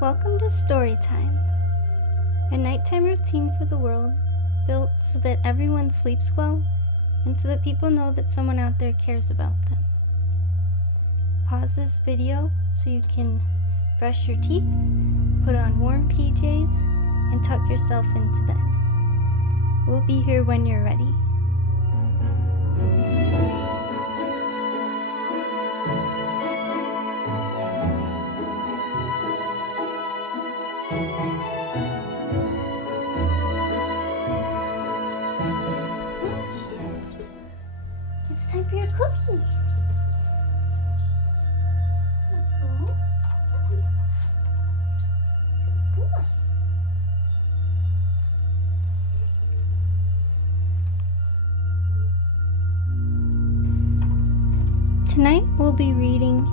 Welcome to Storytime, a nighttime routine for the world, built so that everyone sleeps well and so that people know that someone out there cares about them. Pause this video so you can brush your teeth, put on warm PJs, and tuck yourself into bed. We'll be here when you're ready. It's time for your cookie. Good boy. Tonight we'll be reading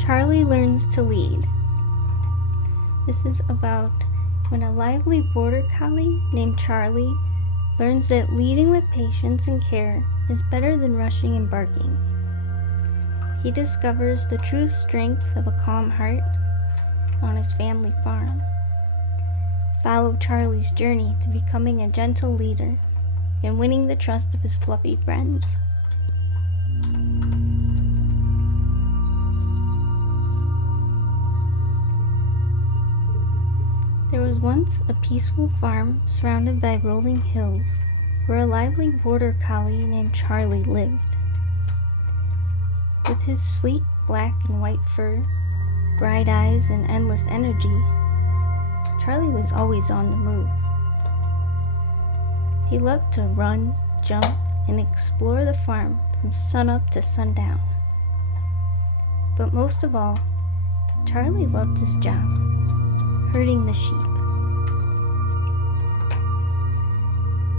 Charlie Learns to Lead. This is about when a lively border collie named Charlie learns that leading with patience and care is better than rushing and barking. He discovers the true strength of a calm heart on his family farm. Follow Charlie's journey to becoming a gentle leader and winning the trust of his fluffy friends. There was once a peaceful farm surrounded by rolling hills where a lively border collie named Charlie lived. With his sleek black and white fur, bright eyes, and endless energy, Charlie was always on the move. He loved to run, jump, and explore the farm from sunup to sundown. But most of all, Charlie loved his job, herding the sheep.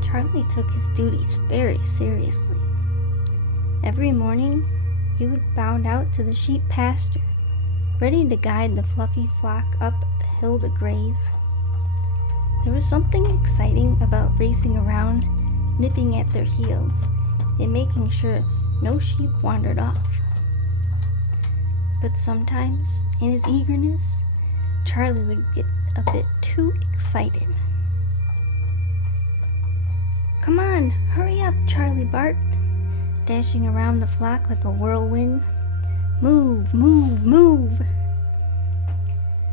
Charlie took his duties very seriously. Every morning, he would bound out to the sheep pasture, ready to guide the fluffy flock up the hill to graze. There was something exciting about racing around, nipping at their heels, and making sure no sheep wandered off. But sometimes, in his eagerness, Charlie would get a bit too excited. "Come on, hurry up," Charlie barked, dashing around the flock like a whirlwind. "Move, move, move!"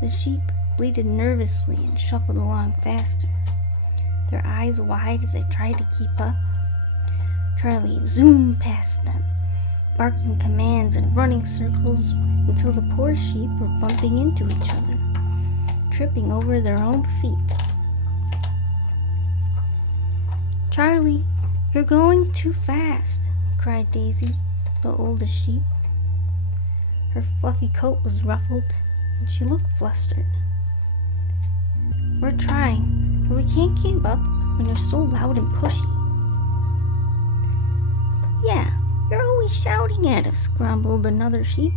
The sheep bleated nervously and shuffled along faster, their eyes wide as they tried to keep up. Charlie zoomed past them, barking commands and running circles until the poor sheep were bumping into each other, tripping over their own feet. "Charlie, you're going too fast," cried Daisy, the oldest sheep. Her fluffy coat was ruffled, and she looked flustered. "We're trying, but we can't keep up when you're so loud and pushy." "Yeah, you're always shouting at us," grumbled another sheep,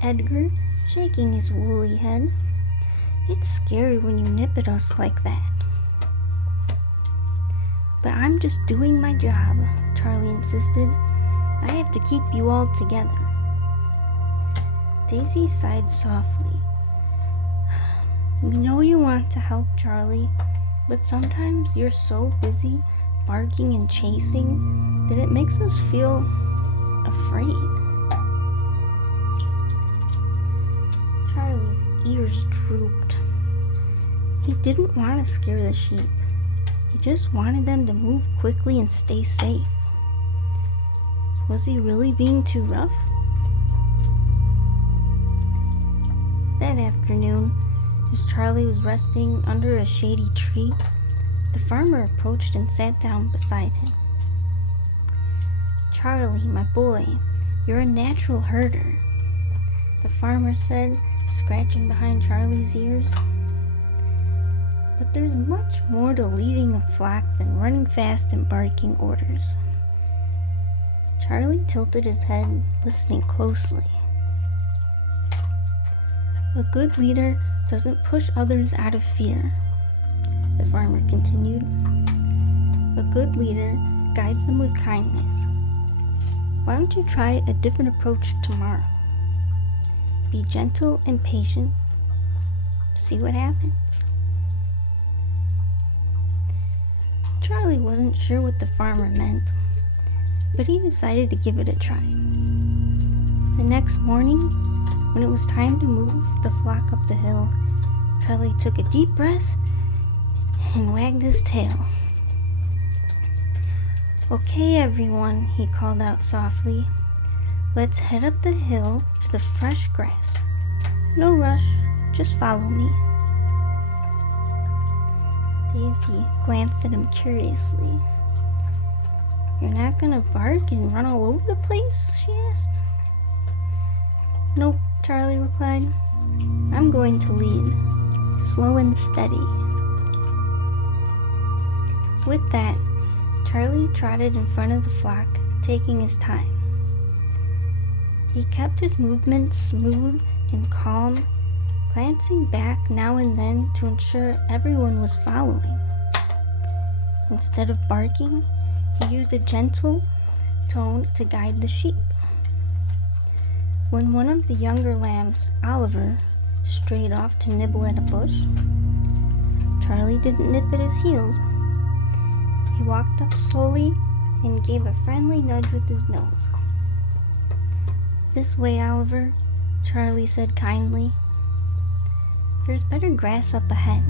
Edgar, shaking his woolly head. "It's scary when you nip at us like that." "But I'm just doing my job," Charlie insisted. "I have to keep you all together." Daisy sighed softly. "We know you want to help, Charlie, but sometimes you're so busy barking and chasing that it makes us feel afraid." Charlie's ears drooped. He didn't want to scare the sheep. He just wanted them to move quickly and stay safe. Was he really being too rough? That afternoon, as Charlie was resting under a shady tree, the farmer approached and sat down beside him. "Charlie, my boy, you're a natural herder," the farmer said, scratching behind Charlie's ears. "But there's much more to leading a flock than running fast and barking orders." Charlie tilted his head, listening closely. "A good leader doesn't push others out of fear," the farmer continued. "A good leader guides them with kindness. Why don't you try a different approach tomorrow? Be gentle and patient. see what happens. Charlie wasn't sure what the farmer meant, but he decided to give it a try. The next morning, when it was time to move the flock up the hill, Charlie took a deep breath and wagged his tail. "Okay, everyone," he called out softly. "Let's head up the hill to the fresh grass. No rush, just follow me." Daisy glanced at him curiously. "You're not gonna bark and run all over the place?" she asked. "Nope," Charlie replied. "I'm going to lead, slow and steady." With that, Charlie trotted in front of the flock, taking his time. He kept his movements smooth and calm, glancing back now and then to ensure everyone was following. Instead of barking, he used a gentle tone to guide the sheep. When one of the younger lambs, Oliver, strayed off to nibble at a bush, Charlie didn't nip at his heels. He walked up slowly and gave a friendly nudge with his nose. "This way, Oliver," Charlie said kindly. "There's better grass up ahead."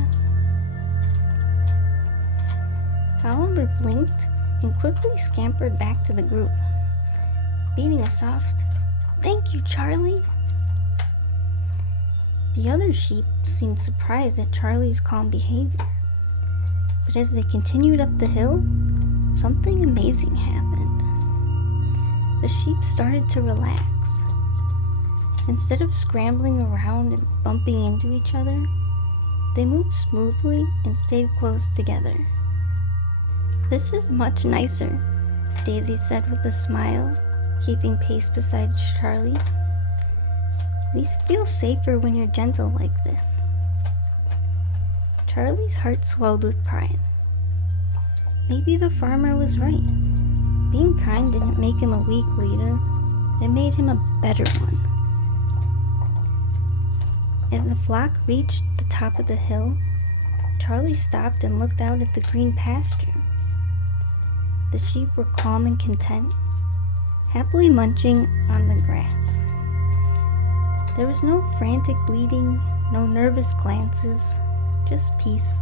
Oliver blinked and quickly scampered back to the group, beating a soft, "Thank you, Charlie." The other sheep seemed surprised at Charlie's calm behavior, but as they continued up the hill, something amazing happened. The sheep started to relax. Instead of scrambling around and bumping into each other, they moved smoothly and stayed close together. "This is much nicer," Daisy said with a smile, keeping pace beside Charlie. "We feel safer when you're gentle like this." Charlie's heart swelled with pride. Maybe the farmer was right. Being kind didn't make him a weak leader. It made him a better one. As the flock reached the top of the hill, Charlie stopped and looked out at the green pasture. The sheep were calm and content, happily munching on the grass. There was no frantic bleating, no nervous glances, just peace.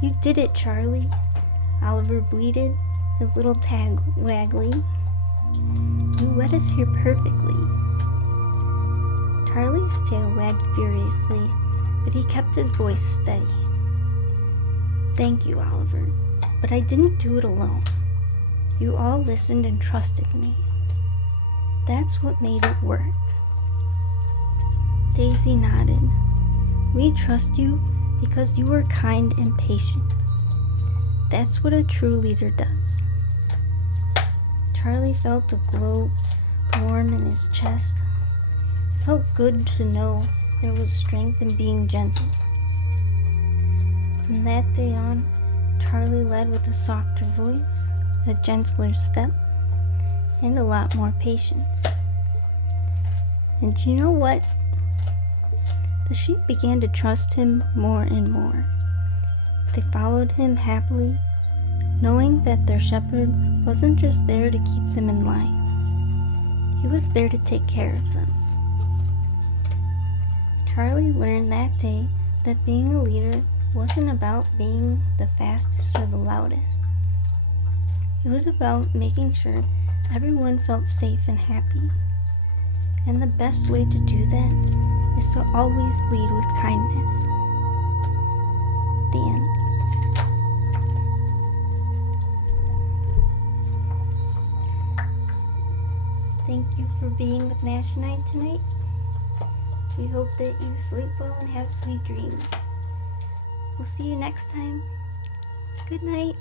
"You did it, Charlie," Oliver bleated, his little tail waggling. "You led us here perfectly." Charlie's tail wagged furiously, but he kept his voice steady. "Thank you, Oliver, but I didn't do it alone. You all listened and trusted me. That's what made it work." Daisy nodded. "We trust you because you were kind and patient. That's what a true leader does." Charlie felt a glow warm in his chest. It felt good to know there was strength in being gentle. From that day on, Charlie led with a softer voice, a gentler step, and a lot more patience. And you know what? The sheep began to trust him more and more. They followed him happily, knowing that their shepherd wasn't just there to keep them in line. He was there to take care of them. Charlie learned that day that being a leader wasn't about being the fastest or the loudest. It was about making sure everyone felt safe and happy. And the best way to do that is to always lead with kindness. The end. Thank you for being with Nash and I tonight. We hope that you sleep well and have sweet dreams. We'll see you next time. Good night.